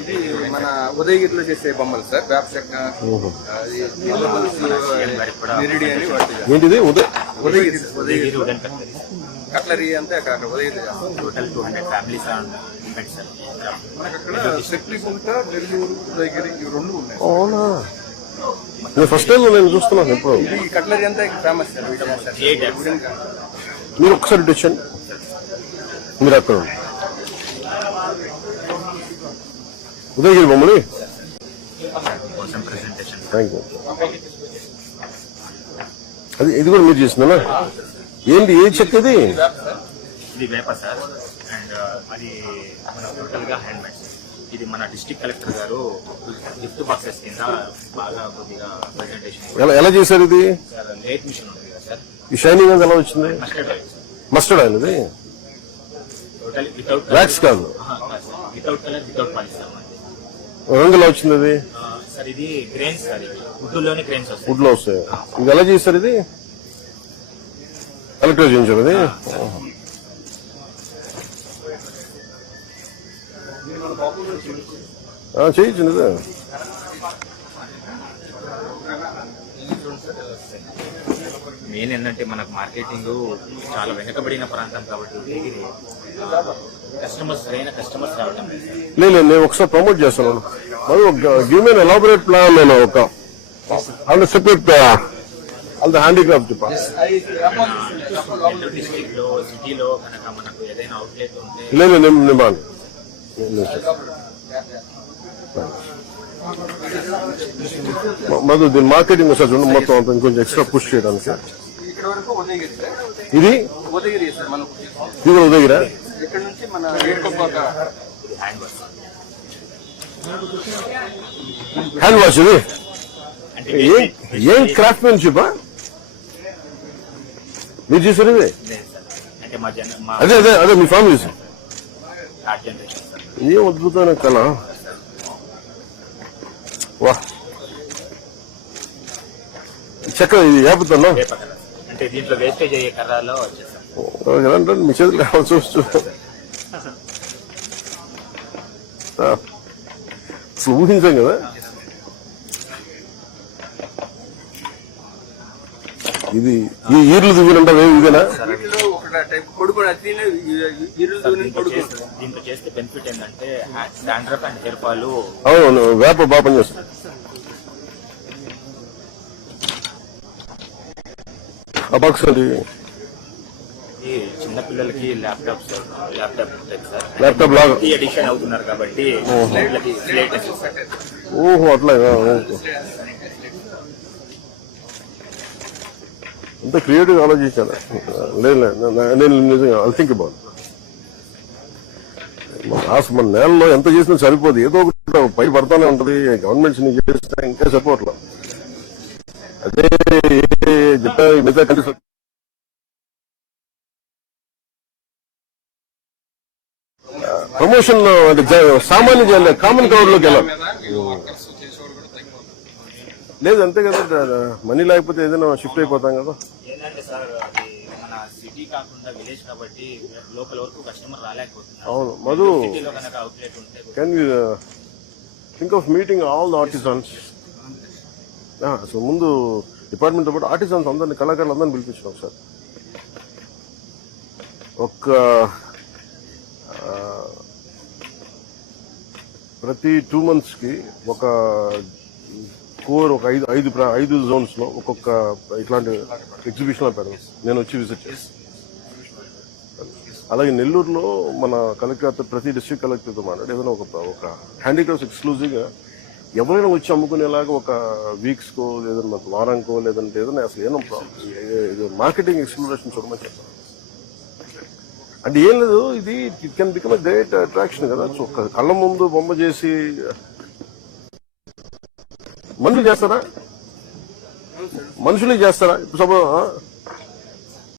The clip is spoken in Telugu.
ఇది మన ఉదయగిరిలో చేసే బొమ్మలు సార్, వేప చెక్క, నిరిడి అని ఏంటిది ఉదయగిరి కట్లరీ అంతే అక్కడ ఉదయగిరి. టోటల్ 200 ఫ్యామిలీస్ మనకు అక్కడ శక్తిగుంట, నెల్లూరు, ఉదయగిరి ఇవి రెండు ఉన్నాయి. అవునా, నేను ఫస్ట్ టైం నేను చూస్తున్నాను ఎప్పుడు. ఇది కట్లరీ అంతా ఫేమస్ సార్. మీరు ఒకసారి తెచ్చండి, మీరు అక్కడ ఉదయగిరి బొమ్మలి. Thank you. అది ఇది కూడా మీరు చేసిందా? ఏంటి ఏ చెక్క ఇది? ఇది వేప సార్, అండ్ అది మన టోటల్ గా హ్యాండ్ మేడ్. ఇది మన డిస్ట్రిక్ట్ కలెక్టర్ గారు గిఫ్ట్ బాక్సెస్ కింద బాగా కొద్దిగా ప్రెజెంటేషన్ ఎలా చేశారు? ఇది లేట్ మిషన్ ఉంది కదా సార్, ఈ షైనింగ్ అది ఎలా వచ్చింది? మస్టర్డ్ ఆయిల్ ఇది, టోటల్ వితౌట్ వ్యాక్స్ కాదు, వితౌట్ కలర్ వితౌట్ పాలిష్. రంగు ఎలా వచ్చింది అది? సార్ ఇది గ్రెయిన్స్ సార్, ఇది వుడ్లోనే గ్రెయిన్స్ వస్తాయి. వుడ్ లో వస్తాయి. ఇది ఎలా చేశారు? ఇది కలెక్టర్ చేయించారు అది. చేయించింది ఇది. మెయిన్ ఏంటంటే మనకు మార్కెటింగ్ చాలా వెనకబడిన ప్రాంతం కాబట్టి ఉదయగిరి కస్టమర్స్ సరైన కస్టమర్స్ రావడం లేదు. నేను ఒకసారి ప్రమోట్ చేస్తున్నాను. మరి గివ్ మీ ఎలాబొరేట్ ప్లాన్. నేను ఒక separate all the handicraft district లో సిటీలో కనుక మనకు ఏదైనా అవుట్లెట్ ఉంటే లేదు మధు దీని మార్కెటింగ్ ఒకసారి చూడండి, మొత్తం అంతా ఇంకొంచెం ఎక్స్ట్రా పుష్ చేయడానికి. ఇక్కడ వరకు ఉదయగిరి సార్. ఇది ఉదయగిరి సార్. మనం ఇది కూడా ఉదయగిరా? ఇక్కడ నుంచి మన ఏడుకొప్పాక హ్యాండ్ వాష్ హ్యాండ్ వాష్. ఇది ఏం క్రాఫ్ట్మెన్షిప్ మీరు చేశారు? ఇది అంటే మా అదే అదే అదే మీ ఫ్యామిలీ థర్డ్ జనరేషన్. ఏం అద్భుతమైన కళ. వా, చక్కగా ఇది ఏపుతాను. అంటే దీంట్లో వేస్టేజ్ అయ్యే కర్రలో అంటే మీ చేతులు కావాలి చూస్తూ ఊహించాం కదా. ఇది ఈ ఈర్లు దిగునంటే ఇదేనా? దీంట్లో చేస్తే బెనిఫిట్ ఏంటంటే డాండ్రఫ్ అండ్ హెయిర్ ఫాల్. అవును, వేప బాగా పనిచేస్తుంది. చిన్నపిల్లలకి ల్యాప్టాప్ లాగా ఎడిషన్ అవుతున్నారు కాబట్టి ఓహో అట్లా అంత క్రియేటివ్ ఆలోచించాను. లేదు నేను నిజంగా ఐ థింక్ అబౌట్ మన నేలలో ఎంత చేసినా సరిపోదు, ఏదో ఒకటి పై పడతానే ఉంటది. గవర్నమెంట్స్ ని చేస్తే ఇంకా సపోర్ట్లో అదే మిగతా కంట్రీస్ ప్రమోషన్ అంటే సామాన్య కామన్ కవర్ లోకి వెళ్ళాలి. లేదు అంతే కదా, మనీ లేకపోతే ఏదైనా షిఫ్ట్ అయిపోతాం కదా. ఏంటంటే సార్ అది మన సిటీ కాకుండా విలేజ్ కాబట్టి లోకల్ వరకు కస్టమర్ రాలేకపోతున్నారు. అవును మధు, సిటీలో కనుక అవుట్లెట్ ఉంటే can you think of meeting all the artisans. So ముందు డిపార్ట్మెంట్తో పాటు ఆర్టిజన్స్ అందరినీ, కళాకారులు అందరినీ పిలిపించాం సార్. ప్రతి 2 months కి ఒక కోర్, ఒక 5 zones లో ఒక్కొక్క ఇట్లాంటి ఎగ్జిబిషన్ పెడదాం. నేను వచ్చి విజిట్ చేస్తాను. అలాగే నెల్లూరులో మన కలెక్టర్, ప్రతి డిస్ట్రిక్ట్ కలెక్టర్తో మాట్లాడి ఏదైనా ఒక హ్యాండీక్రాఫ్ట్స్ ఎక్స్క్లూజివ్ గా ఎవరైనా వచ్చి అమ్ముకునేలాగా ఒక వీక్స్ కో లేదన్నా వారానికో లేదంటే ఏదైనా అసలు ఏమో మార్కెటింగ్ ఎక్స్ప్లోరేషన్ చూడమని చెప్పాను. అంటే ఏం లేదు, ఇది it can become a great attraction కదా. సో కళ్ళ ముందు బొమ్మ చేసి మనుషులు చేస్తారా? ఇప్పుడు సపోజ్